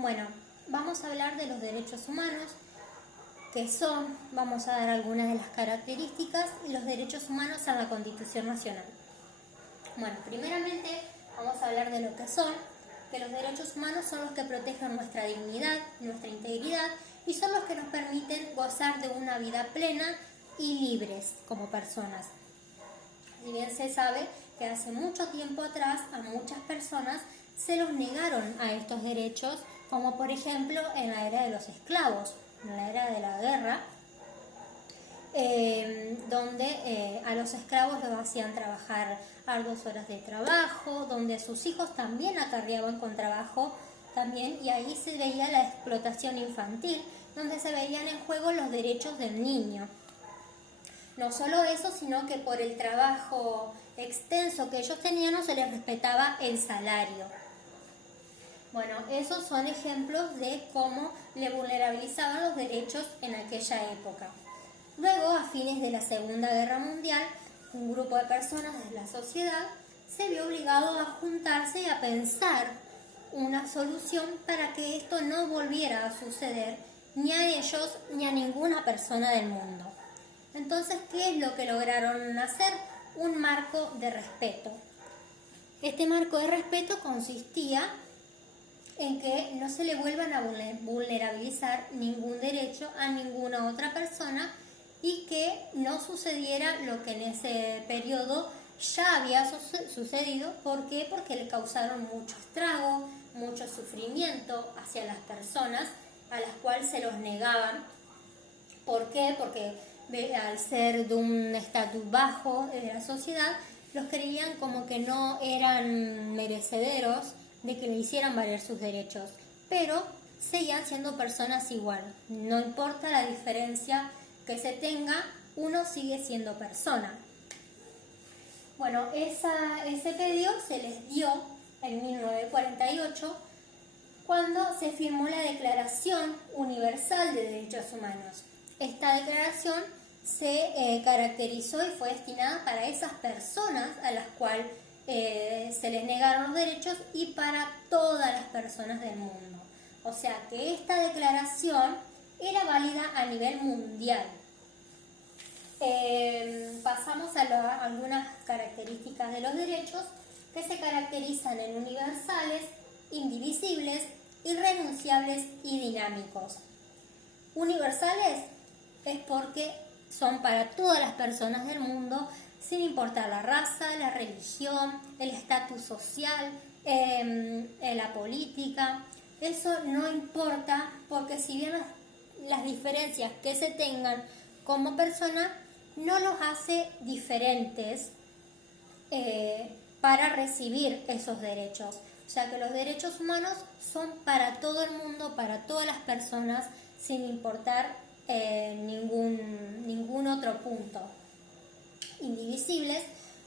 Bueno, vamos a hablar de los derechos humanos, que son, vamos a dar algunas de las características y los derechos humanos en la Constitución Nacional. Bueno, primeramente vamos a hablar de lo que son, que los derechos humanos son los que protegen nuestra dignidad, nuestra integridad y son los que nos permiten gozar de una vida plena y libres como personas. Si bien se sabe que hace mucho tiempo atrás a muchas personas se los negaron a estos derechos, como por ejemplo en la era de los esclavos, en la era de la guerra, donde a los esclavos los hacían trabajar arduas horas de trabajo, donde sus hijos también acarreaban con trabajo también, y ahí se veía la explotación infantil, donde se veían en juego los derechos del niño. No solo eso, sino que por el trabajo extenso que ellos tenían no se les respetaba el salario. Bueno, esos son ejemplos de cómo le vulnerabilizaban los derechos en aquella época. Luego, a fines de la Segunda Guerra Mundial, un grupo de personas de la sociedad se vio obligado a juntarse y a pensar una solución para que esto no volviera a suceder ni a ellos ni a ninguna persona del mundo. Entonces, ¿qué es lo que lograron hacer? Un marco de respeto. Este marco de respeto consistía en que no se le vuelvan a vulnerabilizar ningún derecho a ninguna otra persona y que no sucediera lo que en ese periodo ya había sucedido. ¿Por qué? Porque le causaron mucho estrago, mucho sufrimiento hacia las personas a las cuales se los negaban. ¿Por qué? Porque al ser de un estatus bajo de la sociedad, los creían como que no eran merecederos de que le hicieran valer sus derechos, pero seguían siendo personas igual. No importa la diferencia que se tenga, uno sigue siendo persona. Bueno, ese pedido se les dio en 1948 cuando se firmó la Declaración Universal de Derechos Humanos. Esta declaración se caracterizó y fue destinada para esas personas a las cuales se les negaron los derechos y para todas las personas del mundo. O sea que esta declaración era válida a nivel mundial. Pasamos a algunas características de los derechos que se caracterizan en universales, indivisibles, irrenunciables y dinámicos. Universales es porque son para todas las personas del mundo, sin importar la raza, la religión, el estatus social, la política. Eso no importa, porque si bien las diferencias que se tengan como persona no los hace diferentes para recibir esos derechos. O sea que los derechos humanos son para todo el mundo, para todas las personas, sin importar ningún otro punto. Indivisibles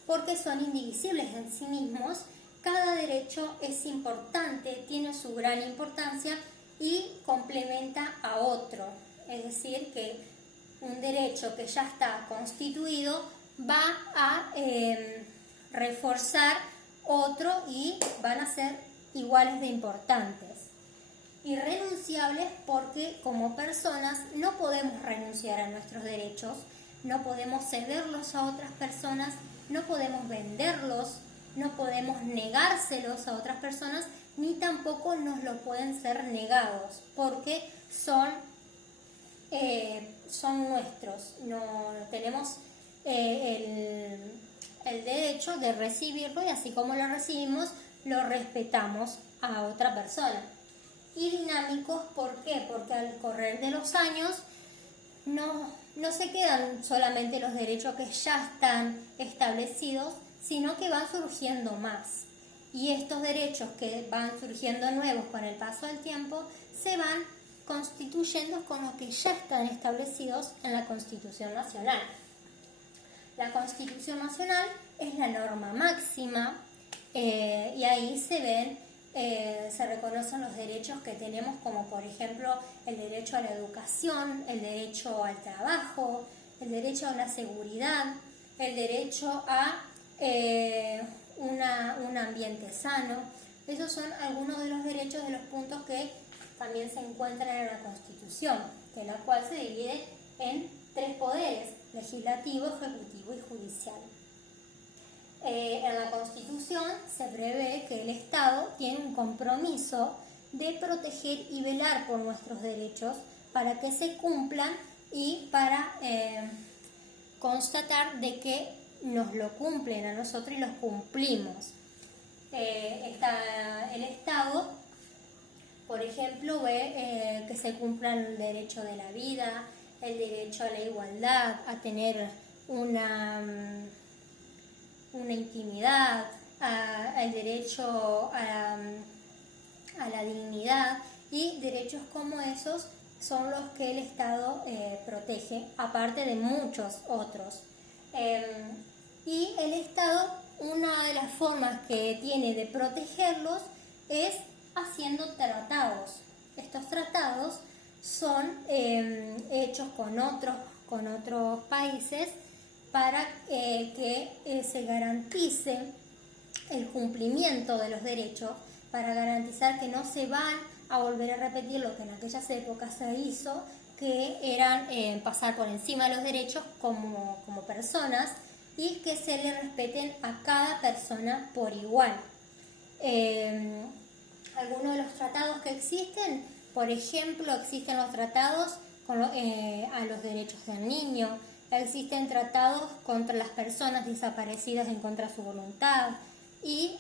porque son indivisibles en sí mismos. Cada derecho es importante, tiene su gran importancia y complementa a otro. Es decir, que un derecho que ya está constituido va a reforzar otro y van a ser iguales de importantes. Irrenunciables porque como personas no podemos renunciar a nuestros derechos, no podemos cederlos a otras personas, no podemos venderlos, no podemos negárselos a otras personas, ni tampoco nos lo pueden ser negados, porque son nuestros. No tenemos el derecho de recibirlo y así como lo recibimos, lo respetamos a otra persona. Y dinámicos, ¿por qué? Porque al correr de los años no se quedan solamente los derechos que ya están establecidos, sino que van surgiendo más. Y estos derechos que van surgiendo nuevos con el paso del tiempo se van constituyendo con los que ya están establecidos en la Constitución Nacional. La Constitución Nacional es la norma máxima y ahí se reconocen los derechos que tenemos, como por ejemplo el derecho a la educación, el derecho al trabajo, el derecho a una seguridad, el derecho a un ambiente sano. Esos son algunos de los derechos, de los puntos que también se encuentran en la Constitución, de la cual se divide en 3 poderes: legislativo, ejecutivo y judicial. En la Constitución se prevé que el Estado tiene un compromiso de proteger y velar por nuestros derechos para que se cumplan y para constatar de que nos lo cumplen a nosotros y los cumplimos. El Estado, por ejemplo, ve que se cumplan el derecho de la vida, el derecho a la igualdad, a tener una intimidad, el derecho a la dignidad, y derechos como esos son los que el Estado protege, aparte de muchos otros. Y el Estado, una de las formas que tiene de protegerlos es haciendo tratados. Estos tratados son hechos con otros países para que se garantice el cumplimiento de los derechos, para garantizar que no se van a volver a repetir lo que en aquellas épocas se hizo, que eran pasar por encima de los derechos como personas, y que se le respeten a cada persona por igual. Algunos de los tratados que existen, por ejemplo, existen los tratados a los derechos del niño, existen tratados contra las personas desaparecidas en contra de su voluntad, y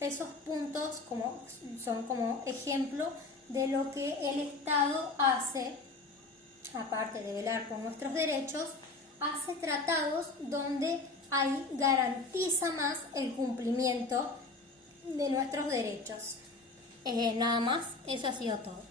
esos puntos son como ejemplo de lo que el Estado hace, aparte de velar por nuestros derechos, hace tratados donde ahí garantiza más el cumplimiento de nuestros derechos. Nada más, eso ha sido todo.